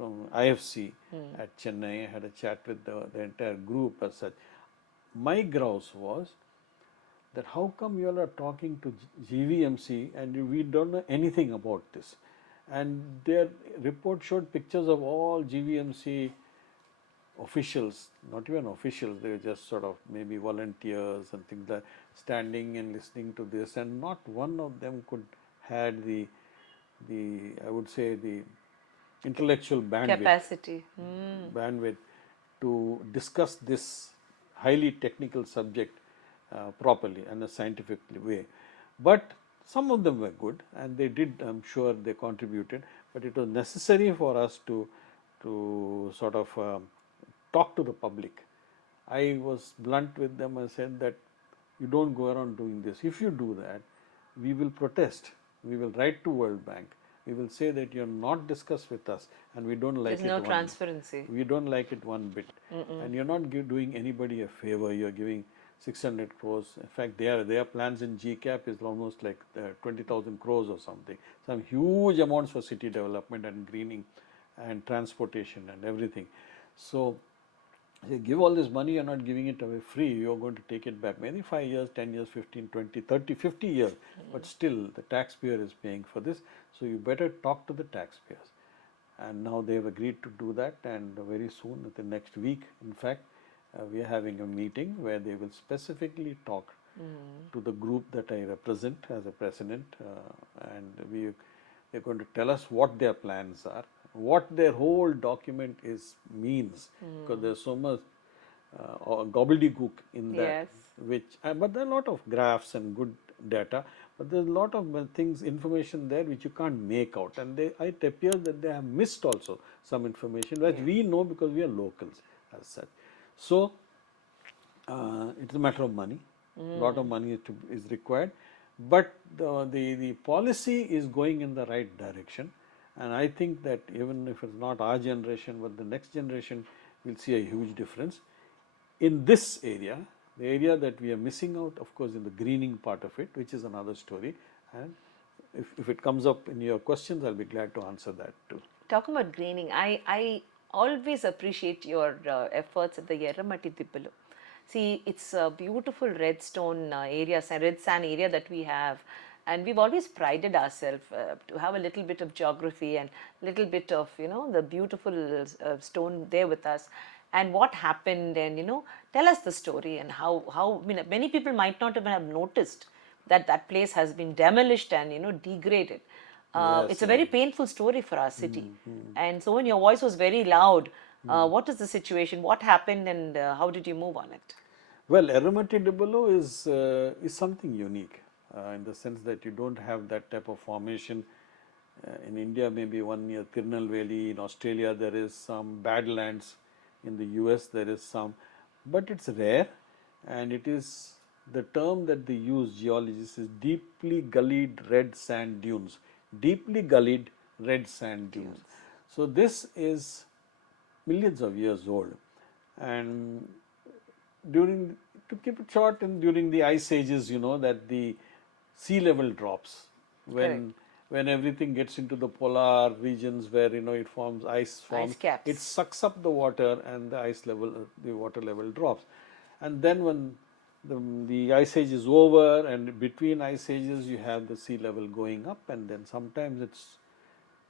from IFC at Chennai. I had a chat with the entire group as such. My grouse was that how come you all are talking to GVMC and we don't know anything about this? And their report showed pictures of all GVMC officials, not even officials, they were just sort of maybe volunteers and things like that, standing and listening to this, and not one of them could had the I would say the intellectual Capacity. bandwidth to discuss this highly technical subject properly and a scientific way. But some of them were good, and they did, I'm sure they contributed, but it was necessary for us to sort of talk to the public. I was blunt with them. I said that you don't go around doing this. If you do that, we will protest. We will write to World Bank. We will say that you're not discussed with us, and we don't like it. There's no transparency. We don't like it one bit. And you're not doing anybody a favor. You're giving 600 crores. In fact, their plans in GCAP is almost like 20,000 crores or something. Some huge amounts for city development and greening and transportation and everything. So you give all this money, you're not giving it away free, you're going to take it back. Maybe 5 years, 10 years, 15, 20, 30, 50 years, but still the taxpayer is paying for this. So you better talk to the taxpayers. And now they've agreed to do that, and very soon, the next week, in fact, we are having a meeting where they will specifically talk to the group that I represent as a president, and they're going to tell us what their plans are, what their whole document means, because there's so much gobbledygook in that, Yes. which but there are a lot of graphs and good data, but there's a lot of things, information there which you can't make out, and it appears that they have missed also some information which we know because we are locals as such. So it's a matter of money. A lot of money is required, but the policy is going in the right direction, and I think that even if it's not our generation, but the next generation will see a huge difference in this area. The area that we are missing out, of course, in the greening part of it, which is another story, and if it comes up in your questions, I'll be glad to answer that too. Talking about greening, I always appreciate your efforts at the Yerramatti Dippalu. See, it's a beautiful red stone area, red sand area that we have. And we've always prided ourselves to have a little bit of geography and little bit of, the beautiful stone there with us. And what happened, and, tell us the story and how many people might not even have noticed that that place has been demolished and, degraded. It's a very painful story for our city. And so when your voice was very loud, what is the situation? What happened, and how did you move on it? Well, Erramatti Dibbalu is something unique in the sense that you don't have that type of formation. In India, maybe one near Tirunelveli. In Australia, there is some Badlands. In the US, there is some, but it's rare, and it is the term that they use, geologists, is deeply gullied red sand dunes. Deeply gullied red sand dunes. So this is millions of years old, and to keep it short, and during the ice ages, that the sea level drops when everything gets into the polar regions where it forms ice caps. it sucks up the water, and the water level drops, and then when the ice age is over, and between ice ages you have the sea level going up, and then sometimes it's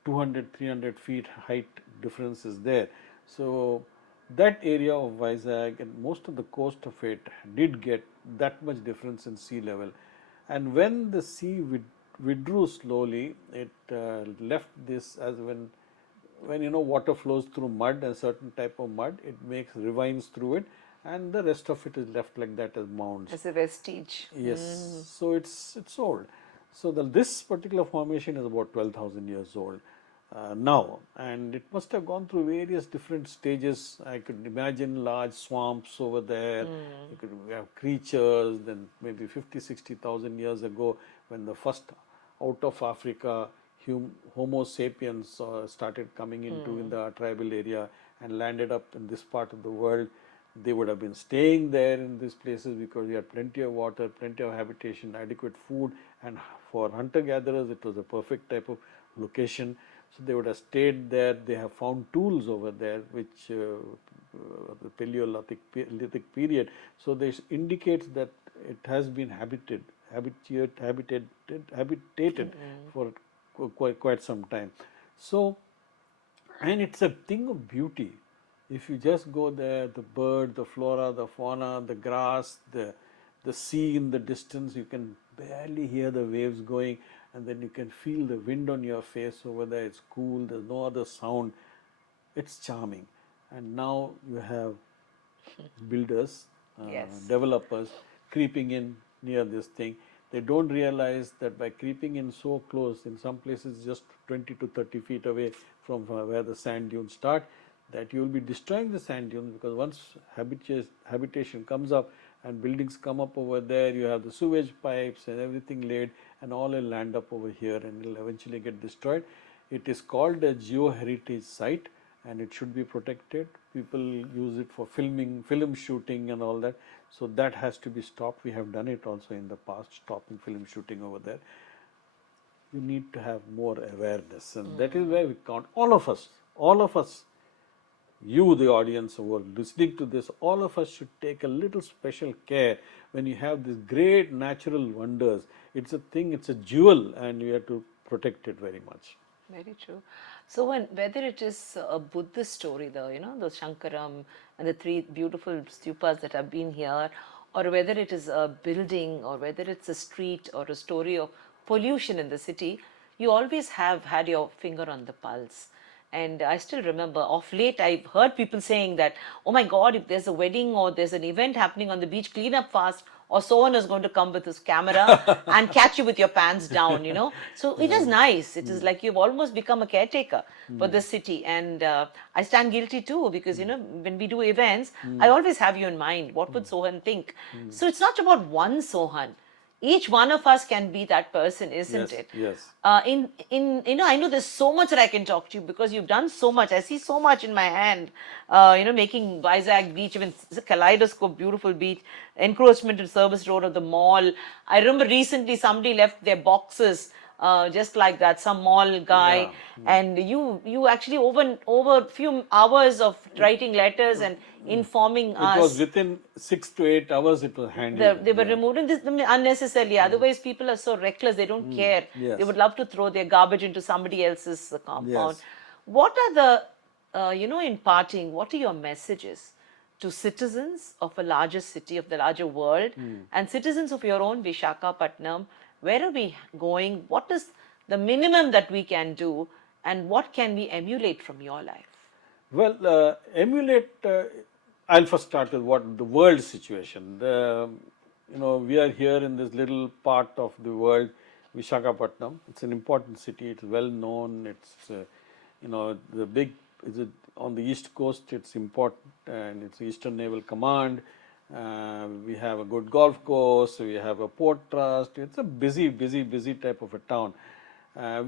200-300 feet height difference is there. So that area of Vizag and most of the coast of it did get that much difference in sea level, and when the sea withdrew slowly, it left this as when water flows through mud, a certain type of mud, it makes ravines through it, and the rest of it is left like that as mounds. As a vestige. Yes, so it's old. So this particular formation is about 12,000 years old now, and it must have gone through various different stages. I could imagine large swamps over there. You could have creatures. Then maybe 50-60,000 years ago, when the first out of Africa Homo sapiens started coming in the tribal area and landed up in this part of the world, they would have been staying there in these places because we had plenty of water, plenty of habitation, adequate food, and for hunter-gatherers it was a perfect type of location. So they would have stayed there. They have found tools over there, which the Paleolithic period. So this indicates that it has been habitated for quite some time. So, and it's a thing of beauty. If you just go there, the bird, the flora, the fauna, the grass, the sea in the distance, you can barely hear the waves going, and then you can feel the wind on your face over there. It's cool, there's no other sound. It's charming. And now you have builders, developers creeping in near this thing. They don't realize that by creeping in so close, in some places just 20 to 30 feet away from where the sand dunes start, that you will be destroying the sand dunes, because once habitation comes up and buildings come up over there, you have the sewage pipes and everything laid, and all will land up over here and will eventually get destroyed. It is called a geo-heritage site, and it should be protected. People use it for film shooting and all that. So that has to be stopped. We have done it also in the past, stopping film shooting over there. You need to have more awareness, and that is where we count. All of us, you, the audience who are listening to this, all of us should take a little special care when you have these great natural wonders. It's a thing, it's a jewel, and you have to protect it very much. Very true. So whether it is a Buddhist story, the Shankaram and the three beautiful stupas that have been here, or whether it is a building, or whether it's a street, or a story of pollution in the city, you always have had your finger on the pulse. And I still remember, of late, I've heard people saying that, oh my God, if there's a wedding or there's an event happening on the beach, clean up fast, or someone is going to come with his camera and catch you with your pants down, you know. So it is nice. It is like you've almost become a caretaker for the city. And I stand guilty too, because, you know, when we do events, I always have you in mind. What would Sohan think? So it's not about one Sohan. Each one of us can be that person, isn't Yes, it? yes. In you know, I know there's so much that I can talk to you, because you've done so much. I see so much in my hand. You know, making Vizag beach, even it's a kaleidoscope, beautiful beach, encroachment to service road of the mall. I remember recently somebody left their boxes just like that, some mall guy, Yeah. and you actually over a few hours of writing letters and informing It was us, within 6 to 8 hours it was handled. they were Yeah. removed, and this unnecessarily. Otherwise, people are so reckless; they don't care. Yes. They would love to throw their garbage into somebody else's compound. Yes. What are the, you know, in parting, what are your messages to citizens of a larger city, of the larger world, and citizens of your own Visakhapatnam? Where are we going? What is the minimum that we can do, and what can we emulate from your life? Well, emulate. I'll first start with what the world situation. You know, we are here in this little part of the world, Visakhapatnam. It's an important city. It's well known. It's you know, the big. Is it on the east coast? It's important, and it's Eastern Naval Command. We have a good golf course. We have a port trust. It's a busy type of a town.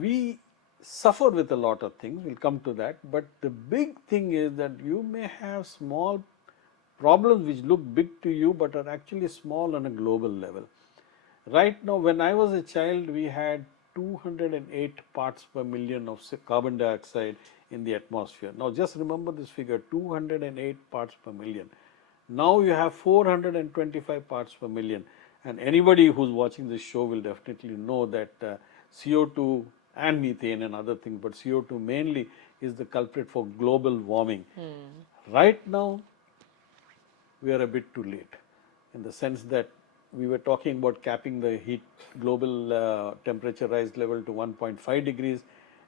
We suffer with a lot of things. We'll come to that. But the big thing is that you may have small problems which look big to you, but are actually small on a global level. Right now, when I was a child, we had 208 parts per million of carbon dioxide in the atmosphere. Now, just remember this figure, 208 parts per million. Now you have 425 parts per million, and anybody who's watching this show will definitely know that CO2 and methane and other things, but CO2 mainly is the culprit for global warming. Right now, we are a bit too late, in the sense that we were talking about capping the heat global temperature rise level to 1.5 degrees.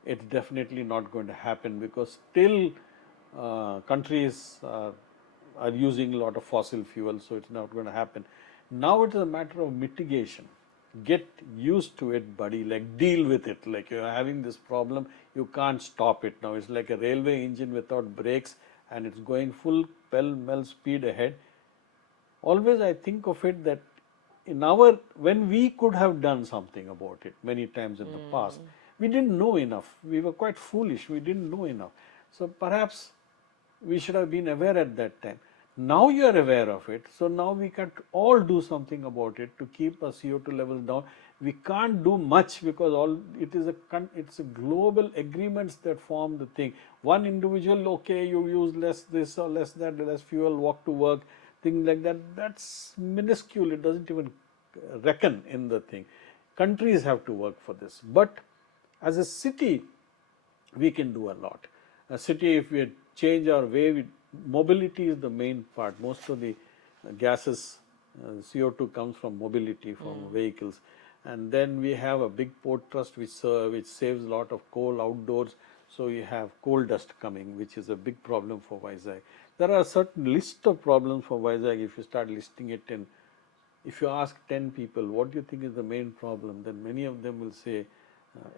It's definitely not going to happen, because still countries are using a lot of fossil fuel, so it's not going to happen. Now it is a matter of mitigation. Get used to it, buddy, like deal with it. Like, you're having this problem, you can't stop it now. It's like a railway engine without brakes, and it's going full pell-mell speed ahead. Always I think of it that when we could have done something about it many times in the past, we didn't know enough. We were quite foolish. We didn't know enough. So perhaps we should have been aware at that time. Now you are aware of it, so now we can all do something about it to keep our CO2 levels down. We can't do much, because it's a global agreements that form the thing. One individual, okay, you use less this or less that, less fuel, walk to work, things like that. That's minuscule. It doesn't even reckon in the thing. Countries have to work for this, but as a city, we can do a lot. A city, if we change our way, mobility is the main part. Most of the gases, CO2 comes from mobility, from vehicles. And then we have a big port trust which saves a lot of coal outdoors. So you have coal dust coming, which is a big problem for Vizag. There are a certain list of problems for Vizag. If you start listing it in, if you ask 10 people, what do you think is the main problem? Then many of them will say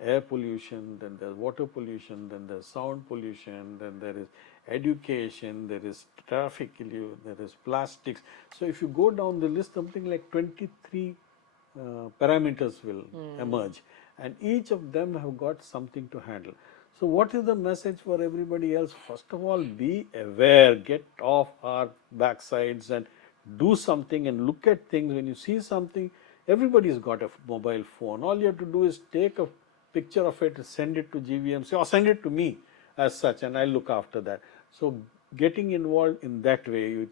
air pollution, then there's water pollution, then there's sound pollution, then there is education, there is traffic, there is plastics. So if you go down the list, something like 23 parameters will emerge, and each of them have got something to handle. So what is the message for everybody else? First of all, be aware, get off our backsides and do something and look at things. When you see something, everybody's got a mobile phone. All you have to do is take a picture of it, send it to GVMC or send it to me as such, and I'll look after that. So getting involved in that way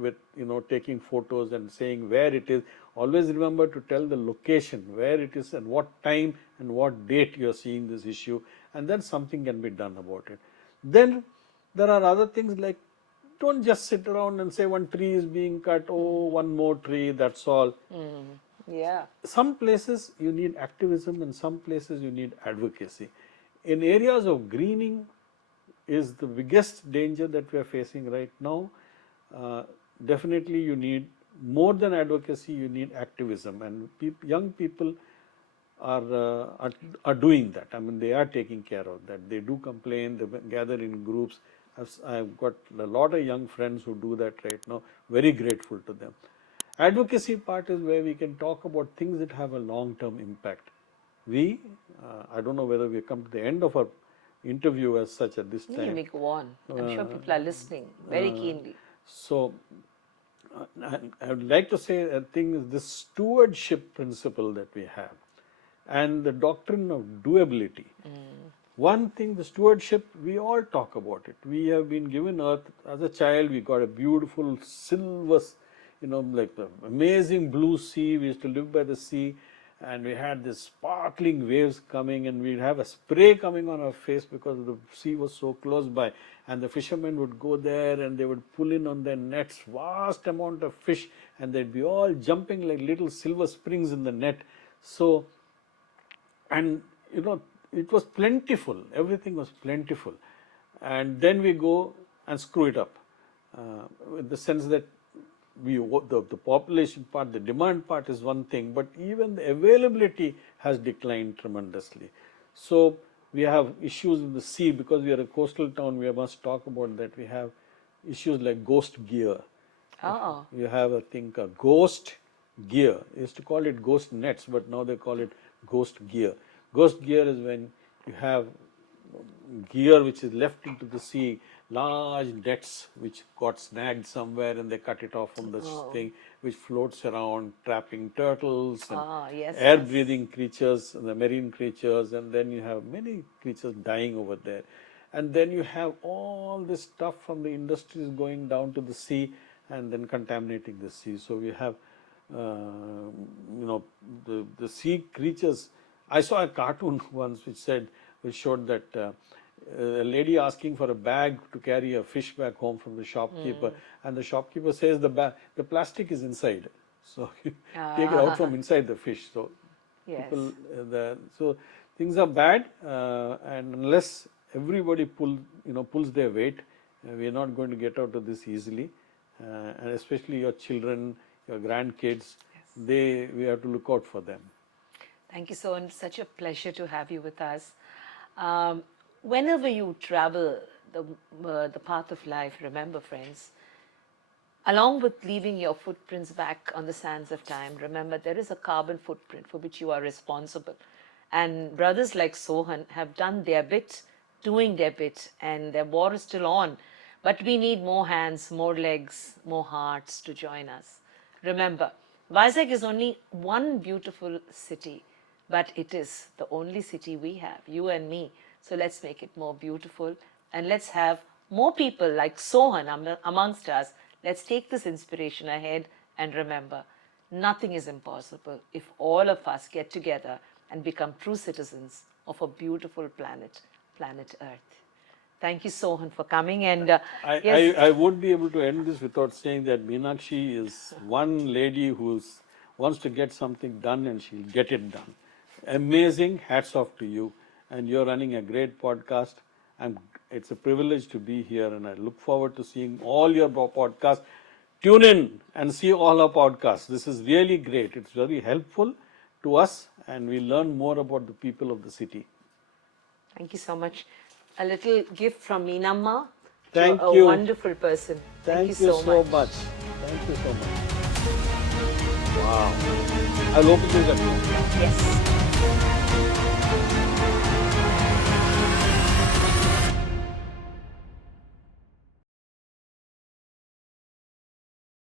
with taking photos and saying where it is. Always remember to tell the location, where it is and what time and what date you are seeing this issue, and then something can be done about it. Then there are other things like, don't just sit around and say one tree is being cut, oh, one more tree, that's all. Yeah. Some places you need activism and some places you need advocacy. In areas of greening is the biggest danger that we are facing right now. Definitely you need more than advocacy, you need activism, and young people are doing that. I mean, they are taking care of that. They do complain, they gather in groups. I've got a lot of young friends who do that right now. Very grateful to them. Advocacy part is where we can talk about things that have a long-term impact. I don't know whether we come to the end of our interview as such at this You time. may go on. I'm sure people are listening very keenly. So, I would like to say a thing is this stewardship principle that we have and the doctrine of doability. One thing, the stewardship, we all talk about it. We have been given earth. As a child, we got a beautiful silver, like the amazing blue sea. We used to live by the sea, and we had this sparkling waves coming, and we'd have a spray coming on our face because the sea was so close by. And the fishermen would go there and they would pull in on their nets vast amount of fish, and they'd be all jumping like little silver springs in the net. So, and it was plentiful, everything was plentiful, and then we go and screw it up, in the sense that the population part, the demand part is one thing, but even the availability has declined tremendously. So we have issues in the sea. Because we are a coastal town, we must talk about that. We have issues like ghost gear. Oh. You have a thing called ghost gear. They used to call it ghost nets, but now they call it ghost gear. Ghost gear is when you have gear which is left into the sea, large nets which got snagged somewhere, and they cut it off from the thing, which floats around, trapping turtles and air-breathing creatures, and the marine creatures, and then you have many creatures dying over there. And then you have all this stuff from the industries going down to the sea and then contaminating the sea. So we have, the sea creatures. I saw a cartoon once which showed that a lady asking for a bag to carry a fish back home from the shopkeeper, and the shopkeeper says the plastic is inside, so you take it out from inside the fish. So people, so things are bad, and unless everybody pulls their weight, we are not going to get out of this easily, and especially your children, your grandkids, we have to look out for them. Thank you, Sohan. Such a pleasure to have you with us. Whenever you travel the path of life, remember, friends, along with leaving your footprints back on the sands of time, remember there is a carbon footprint for which you are responsible. And brothers like Sohan have done their bit, doing their bit, and their war is still on. But we need more hands, more legs, more hearts to join us. Remember, Vizag is only one beautiful city, but it is the only city we have, you and me. So let's make it more beautiful, and let's have more people like Sohan amongst us. Let's take this inspiration ahead, and remember, nothing is impossible if all of us get together and become true citizens of a beautiful planet Earth. Thank you, Sohan, for coming. And I won't be able to end this without saying that Meenakshi is one lady who wants to get something done, and she'll get it done. Amazing. Hats off to you. And you're running a great podcast. It's a privilege to be here, and I look forward to seeing all your podcasts. Tune in and see all our podcasts. This is really great. It's very helpful to us, and we learn more about the people of the city. Thank you so much. A little gift from Meenamma. Thank you. A wonderful person. Thank you so much. Thank you so much. Wow. I'll open this up. Yes.